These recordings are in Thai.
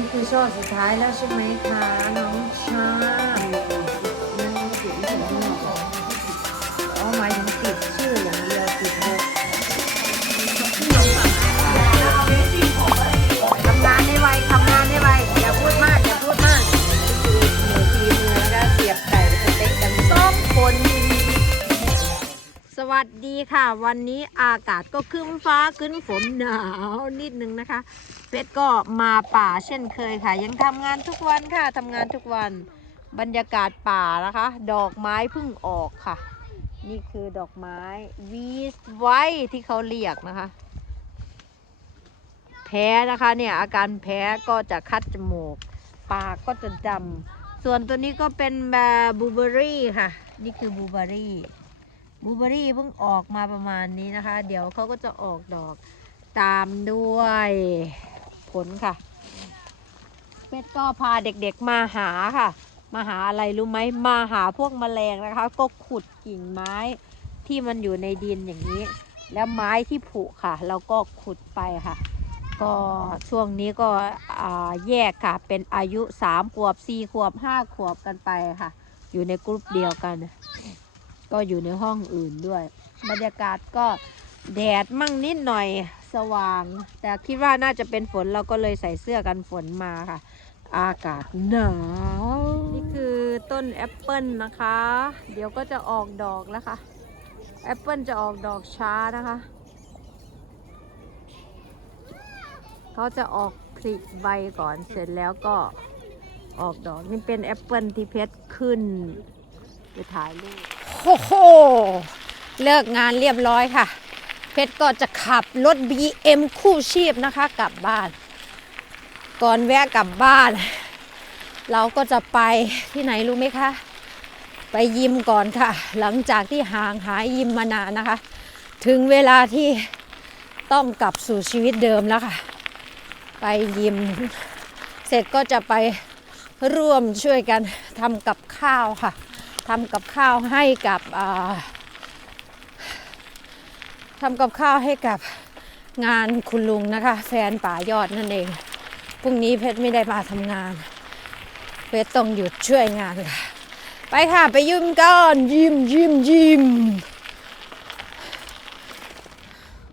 นี่คือช่อสุดท้ายแล้วใช่ไหมคะน้องชาอ๋อหมายถึงติดชื่ออย่างเดียวติดโบทำงานได้ไวทำงานได้ไวอย่าพูดมากอย่าพูดมากคือหมูทีมือแล้วก็เสียบไก่สเต็กกันส้มคนสวัสดีค่ะ วันนี้อากาศก็ครึ้มฟ้าครึ้มฝนหนาวนิดนึงนะคะ เพชรก็มาป่าเช่นเคยค่ะ ยังทำงานทุกวันค่ะทำงานทุกวันบรรยากาศป่านะคะ ดอกไม้เพิ่งออกค่ะ นี่คือดอกไม้วีสไว้ที่เขาเรียกนะคะ แพ้นะคะเนี่ยอาการแพ้ก็จะคัดจมูก ปากก็จะดำส่วนตัวนี้ก็เป็นแบบบูเบอรี่ค่ะ นี่คือบูเบอรี่บูเบอรี่เพิ่งออกมาประมาณนี้นะคะ เดี๋ยวเขาก็จะออกดอกตามด้วย ผลค่ะ เป็ดก็พาเด็กๆมาหาค่ะ มาหาอะไรรู้ไหมมาหาพวกแมลงนะคะ ก็ขุดกิ่งไม้ที่มันอยู่ในดินอย่างนี้ แล้วไม้ที่ผุค่ะ เราก็ขุดไปค่ะ ก็ช่วงนี้ก็แยกค่ะ เป็นอายุ3ขวบ4ขวบ5ขวบกันไปค่ะ อยู่ในกลุ่มเดียวกัน ก็อยู่ในห้องอื่นด้วย บรรยากาศก็แดดมั่งนิดหน่อย สว่าง แต่คิดว่าน่าจะเป็นฝนเราก็เลยใส่เสื้อกันฝนมาค่ะ อากาศหนาวนี่คือต้นแอปเปิลนะคะ เดี๋ยวก็จะออกดอกแล้วค่ะแอปเปิลจะออกดอกช้านะคะเขาจะออกผลิใบก่อนเสร็จแล้วก็ออกดอกนี่เป็นแอปเปิลที่เพชรขึ้นไปถ่ายรูปโอ้โหเลิกงานเรียบร้อยค่ะ เพชรก็จะขับรถ BM คู่ชีพนะคะกลับบ้าน ก่อนแวะกลับบ้าน เราก็จะไปที่ไหนรู้ไหมคะ ไปยิมก่อนค่ะ หลังจากที่ห่างหายยิมมานานนะคะ ถึงเวลาที่ต้องกลับสู่ชีวิตเดิมแล้วค่ะ ไปยิม เสร็จก็จะไปร่วมช่วยกันทำกับข้าวค่ะทำกับข้าวให้กับอ ทำกับข้าวให้กับงานคุณลุงนะคะ แฟนป่ายอดนั่นเองพรุ่งนี้เพชรไม่ได้มาทำงาน เพชรต้องหยุดช่วยงานค่ะไปค่ะไปยิมกันยิมยิมยิม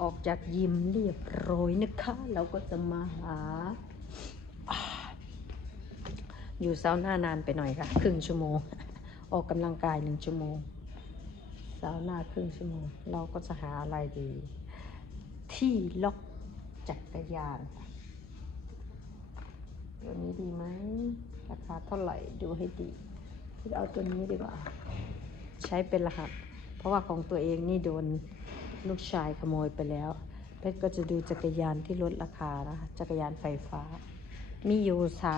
ออกจากยิมเรียบร้อยนะคะ เราก็จะมาหา อยู่เซาหน้านานไปหน่อยค่ะ ครึ่งชั่วโมง ออกกำลังกายหนึ่งชั่วโมง สาวหน้าครึ่งชั่วโมง เราก็จะหาอะไรดี ที่ล็อกจักรยาน ตัวนี้ดีไหม ราคาเท่าไหร่ดูให้ดีเอาตัวนี้ดีกว่า ใช้เป็นรหัส เพราะว่าของตัวเองนี่โดนลูกชายขโมยไปแล้วเพชรก็จะดูจักรยานที่ลดราคานะคะจักรยานไฟฟ้า มีอยู่สา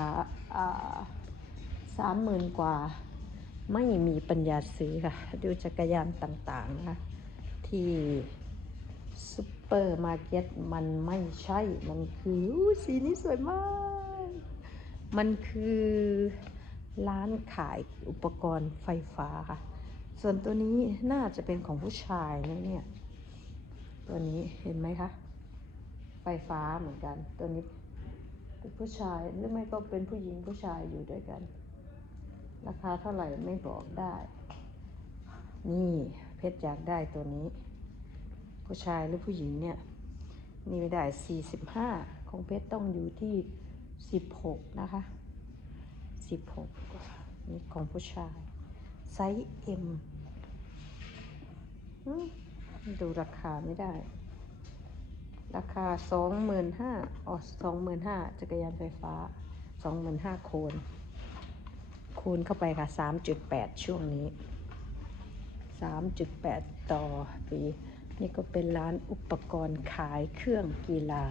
สามหมื่นกว่า ไม่มีปัญญาซื้อค่ะ ดูจักรยานต่างๆนะคะที่ซุปเปอร์มาร์เก็ตมันไม่ใช่ มันคืออู้สีนี้สวยมาก มันคือร้านขายอุปกรณ์ไฟฟ้าค่ะ ส่วนตัวนี้น่าจะเป็นของผู้ชายนะเนี่ย ตัวนี้เห็นไหมคะ ไฟฟ้าเหมือนกัน ตัวนี้เป็นผู้ชายหรือไม่ก็เป็นผู้หญิงผู้ชายอยู่ด้วยกัน ราคาเท่าไหร่ไม่บอกได้ นี่เพชรอยากได้ตัวนี้ ผู้ชายหรือผู้หญิงเนี่ย นี่ไม่ได้สี่สิบห้าของเพชรต้องอยู่ที่สิบหกนะคะสิบหกนี่ของผู้ชาย ไซส์เอ็มดูราคาไม่ได้ ราคาสองหมื่นห้าอ๋อสองหมื่นห้าจักรยานไฟฟ้าสองหมื่นห้าโคน คูณเข้าไปค่ะสามจุดแปดช่วงนี้สามจุดแปดต่อปี นี่ก็เป็นร้านอุปกรณ์ขายเครื่องกีฬา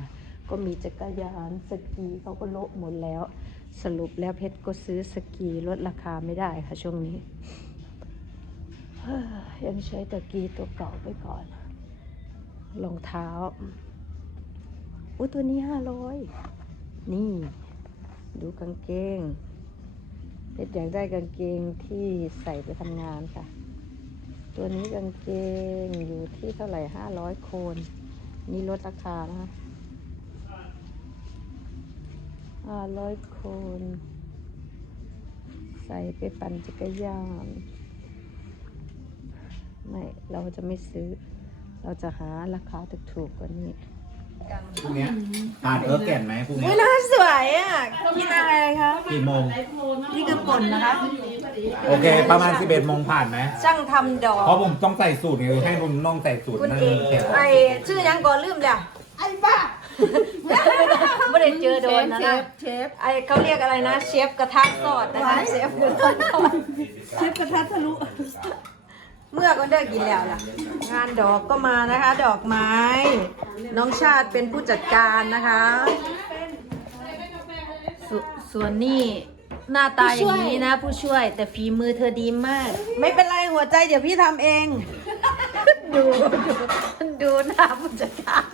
ก็มีจักรยานสกีเขาก็โละหมดแล้ว สรุปแล้วเพชรก็ซื้อสกีลดราคาไม่ได้ค่ะช่วงนี้ ยังใช้ตะกีตัวเก่าไปก่อนรองเท้าอุ้ตัวนี้ห้าร้อยนี่ ดูกางเกง เพชรอยากได้กางเกงที่ใส่ไปทำงานค่ะ ตัวนี้กางเกงอยู่ที่เท่าไหร่ห้าร้อยโคนนี่ลดราคานะคะห้าร้อยคนใส่ไปปั่นจักรยานไม่เราจะไม่ซื้อ เราจะหาราคาถูกๆกว่านี้พรุ่งเนี้ยทานเอิร์กแก่นไหมพรุ่งเนี้ยน่าสวยอะกินอะไรคะกี่โมง นี่คือป่นนะคะ โอเค ประมาณ 11โมงผ่านไหมช่างทำดอก เพราะผมต้องใส่สูตรไงให้ผมน้องใส่สูตรคุณนั่นเอกเองไอชื่อยังก่อนลืมเลยไอ้บ้าไม่ได้เจอโดนนะนะเชฟไอเขาเรียกอะไรนะ เชฟกระทะสอดนะคะเชฟกระทะสอดเชฟกระทะทะลุเมื่อก็ได้กินแล้วล่ะ งานดอกก็มานะคะ ดอกไม้ น้องชาติเป็นผู้จัดการนะคะ สส่วนนี่ หน้าตาอย่างนี้นะ ผู้ช่วย แต่ฝีมือเธอดีมาก ไม่เป็นไรหัวใจเดี๋ยวพี่ทำเอง ดูดูดูหน้าผู้จัดการ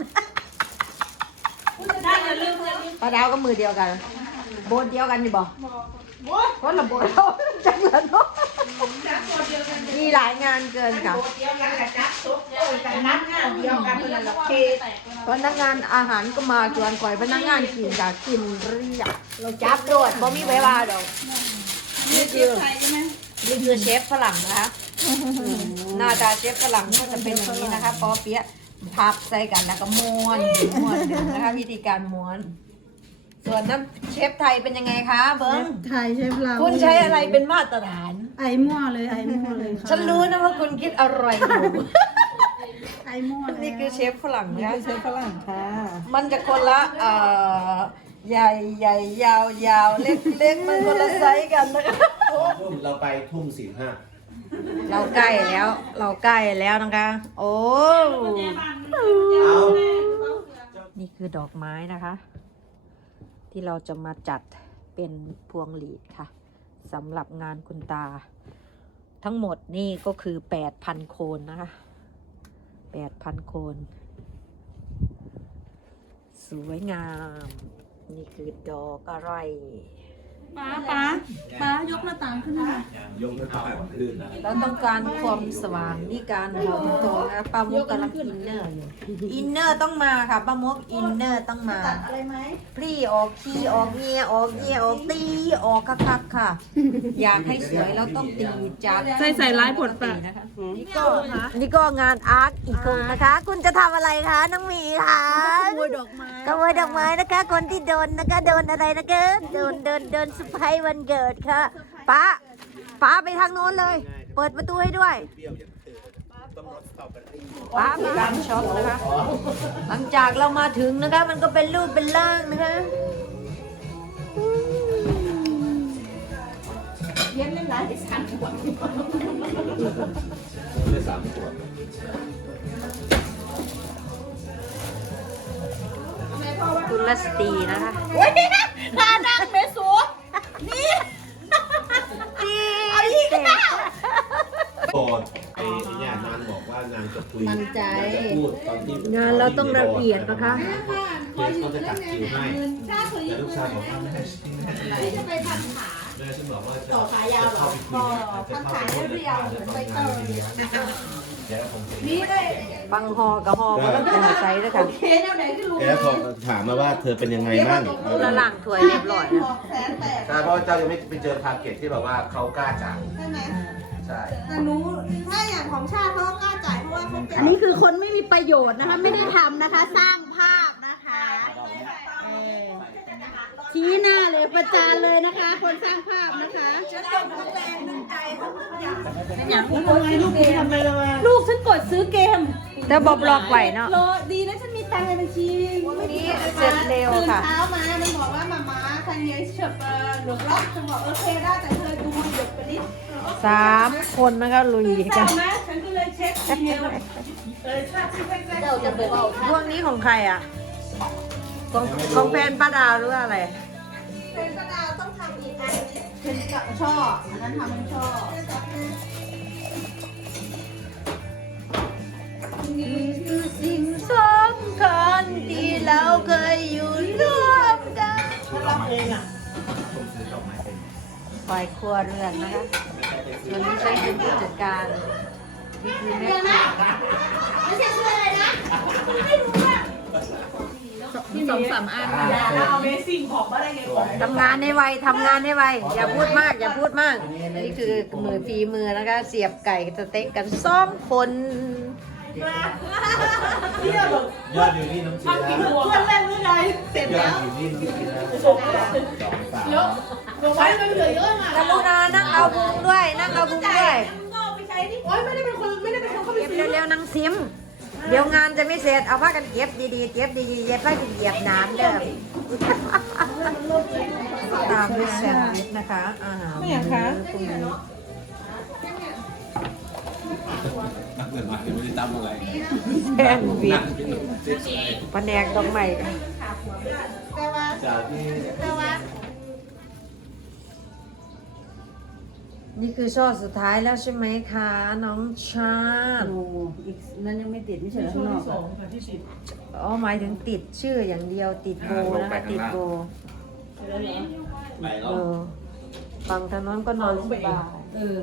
ปลาดาวก็มือเดียวกัน โบนเดียวกันอยู่บ่คนละโบนเราจังเลยเนาะมีหลายงานเกินค่ะนัดงานเดียวกันเท่านั้นแหละเค พนักงานอาหารก็มาชวนก่อยพนักงานกินอยากกินเรียกเราจับโดดบ่มีไว้ว่าดอกนี่คือไทยใช่ไหมนี่คือเชฟฝรั่งนะคะหน้าตาเชฟฝรั่งก็จะเป็นอย่างนี้นะคะปอเปี๊ยะพับใส่กันแล้วก็ม้วนม้วนนะคะวิธีการม้วน ส่วนน้ำเชฟไทยเป็นยังไงคะเบิ้งไทยใช่เราคุณใช้อะไรเป็นมาตรฐาน ไอมั่วเลยไอมั่วเลยค่ะฉันรู้นะว่าคุณคิดอะไรอยู่ ไอมั่วเลยนี่คือเชฟฝรั่งนี่นะคือเชฟฝรั่งค่ะมันจะคนละเอ่อใหญ่ใหญ่ยาวยาวเล็กเล็กมันคนละไซส์กันนะคะทุ่มเราไปทุ่มสี่ห้าเราใกล้แล้ว เราใกล้แล้วนะคะ โอ้เอานี่คือดอกไม้นะคะ ที่เราจะมาจัดเป็นพวงหลีดค่ะสำหรับงานคุณตา ทั้งหมดนี่ก็คือ 8,000 โคนนะคะ 8,000 คน สวยงาม นี่คือดอกอะไร ป้าป้าป้ายกหน้าต่างขึ้นมายกหน้าต่างขึ้นนะเราต้องการความสว่างนี่การบอกตรงๆนะป้ามกกำลังอินเนอร์อยู่อินเนอร์ต้องมาค่ะป้ามกอินเนอร์ต้องมาตัดอะไรไหมพรี่ออกขี้ออกเงียออกเงียออกตีออกคักๆค่ะ อยากให้สวยเราต้องตีจากใส่ใส่ร้ายบทปะนะคะนี่ก็นี่ก็งานอาร์ตอีกคนนะคะ คุณจะทำอะไรคะน้องหมีคะขโมยดอกไม้ขโมยดอกไม้นะคะ คนที่โดนนะคะโดนอะไรนะคะโดนโดนโดนสไปวันเกิดค่ะป้าป้าไปทางโน้นเลย เปิดประตูให้ด้วยเปรี้ยวอย่างตื่นต้องรสสตรอเบอรี่ป้ามีการช็อปนะคะ หลังจากเรามาถึงนะคะ มันก็เป็นรูปเป็นร่างนะคะได้สามขวดคุณลัสตีนะคะโอ้ยพาดังเมสูนี่ เอาอีกแล้ว โปรดไอ้เนี่ยนางบอกว่านางจะ คุยมั่นใจนางจะพูดตอนที่งานเราต้องละเอียดนะคะเคสเขาจะตัดคิวให้แต่ลูกชายบอกว่าแม่จะไปทำขา แม่ฉันบอกว่าจะต่อขายาวหรอทำขายเรียวเหมือนใบเตย เดี๋ยวผมจะ นี่ได้บังหอกับหอก็ต้องเป็นหัวใจด้วยค่ะเคแนวไหนที่รู้แกพอถามมาว่าเธอเป็นยังไงบ้างละล่างถวยเรียบร้อยนะแสนแตกใช่เพราะว่าเจ้ายังไม่ไปเจอทาร์เก็ตที่แบบว่าเขากล้าจ่ายใช่ไหม ใช่แต่หนูถ้าอย่างของชาติเขาก็กล้าจ่ายเพราะว่าเขาเป็นอันนี้คือคนไม่มีประโยชน์นะคะ ไม่ได้ทำนะคะ สร้างภาพนะคะเออชี้หน้าเลยประจานเลยนะคะ คนสร้างภาพนะคะอย่างคุณทำไมลูกคุณทำไมเลยวะลูกฉันกดซื้อเกมแต่บอบล็อกไว้เนาะ โลดีนะฉันมีตังค์ในบัญชีวันนี้เสร็จเร็วค่ะ ตื่นเช้ามามันบอกว่ามาม้าคันนี้เฉบเออหลบล็อกฉันบอกโอเคได้แต่เธอดูมันหยุดไปนิด สามคนนะคะลุยกัเจ้านไหมฉันก็เลยเช็คอีเมลเออชาติเจ้าจะไปบอกพวกนี้ของใครอะ ของของแฟนป้าดาวหรือว่าอะไร เป็นกระดาวต้องทำอีกอันนี้เป็นกับช่ออันนั้นทำเป็นช่อนี่คือสิ่งสำคัญที่เราเคยอยู่ร่วมกันรับเองอะ ผมซื้อดอกไม้เป็น ฝ่ายครัวเรือนนะคะส่วนนี้ใช้เป็นผู้จัดการนี่คือแม่ครัวไม่ใช่ชื่ออะไรนะไม่รู้อะดสองสามอันเราเอาเบสซิ่งของมาได้ไงของทำงานให้ไวทำงานให้ไวอย่าพูดมาก อย่าพูดมาก นี่คือมือฝีมือนะคะ เสียบไก่สเต็กกันสองคนเนี่ ยแบบยอดอยู่นี่น้ำจีทำกินนะหัวเพื่อนเล่นหรือไงเสร็จยอแล้ดวอยู่นี่น้ำจีนะสองสามเยอะดอกไม้มันเหลือเยอะมากกรุณานั่งเอาบุงด้วย นั่งเอาบุงด้วย ก็ไปใช้ดิโอ๊ยไม่ได้เป็นคนไม่ได้เป็นคนเข้าไปเก็บซื้อเร็วๆนั่งซิม เดี๋ยวงานจะไม่เสร็จ เอาผ้ากันเก็บดีๆ เก็บดีๆเย็บผ้ากันเหยียบน้ำเด้อตามด้วยแซนด์วิชนะคะอาหารไม่อยากคะพรุ่งนี้ กเกิดมาไม่ได้ตั้มอะไรแซนด์วิชแผนกดอกไม้แต่ว่าจากที่แต่ว่านี่คือช่อสุดท้ายแล้วใช่ไหมคะ น้องชาติโอ้อีกนั้นยังไม่ติดไม่ใช่เหรอข้างนอกสอะองค่ะที่สิบอ๋อหมายถึงติดชื่ออย่างเดียวติดโบนะคะติดโบไหนเอเนาะอฝั่งทางโน้นก็นอนสบายเออ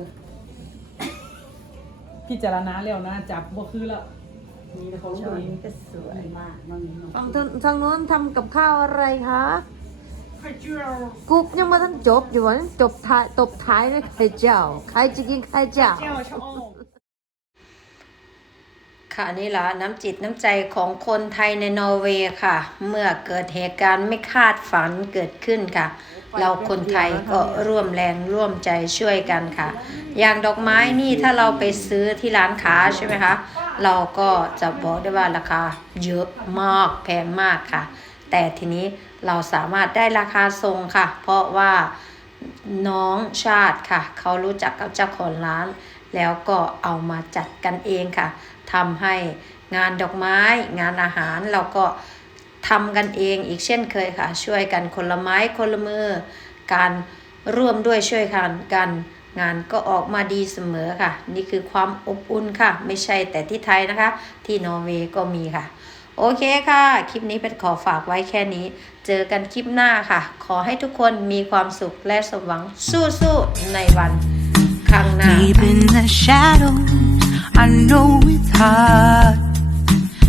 พิจารณาแล้วนะจับบ่คือละมีแต่เขาช่ลูอกเองนี้ก็สวยมากน้องน้องฝั่งทางทางโน้นทำกับข้าวอะไรคะไข่เจียวกุ๊กยังไมาทันจบอยู่วะจบท้ายตบท้ายด้วยไข่เจียวใครจะกินไข่เจียว เจียวชอบค่ะนี่ละน้ำจิตน้ำใจของคนไทยในนอร์เวย์ค่ะ เมื่อเกิดเหตุการณ์ไม่คาดฝันเกิดขึ้นค่ะ เราคนไทยก็ร่วมแรงร่วมใจช่วยกันค่ะ อย่างดอกไม้นี่ถ้าเราไปซื้อที่ร้านค้าใช่ไหมคะ เราก็จะบอกได้ว่าราคาเยอะมากแพงมากค่ะ แต่ทีนี้เราสามารถได้ราคาทรงค่ะ เพราะว่าน้องชาติค่ะ เขารู้จักกับเจ้าของร้าน แล้วก็เอามาจัดกันเองค่ะทำให้งานดอกไม้ งานอาหารเราก็ ทำกันเองอีกเช่นเคยค่ะ ช่วยกันคนละไม้คนละมือ การร่วมด้วยช่วยกันกันงานก็ออกมาดีเสมอค่ะ นี่คือความอบอุ่นค่ะ ไม่ใช่แต่ที่ไทยนะคะ ที่นอร์เวย์ก็มีค่ะ โอเคค่ะ คลิปนี้เป็นขอฝากไว้แค่นี้ เจอกันคลิปหน้าค่ะ ขอให้ทุกคนมีความสุขและสมหวังสู้ๆในวันข้างหน้า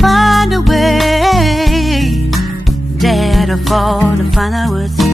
find a way. Dare to fall to find out what's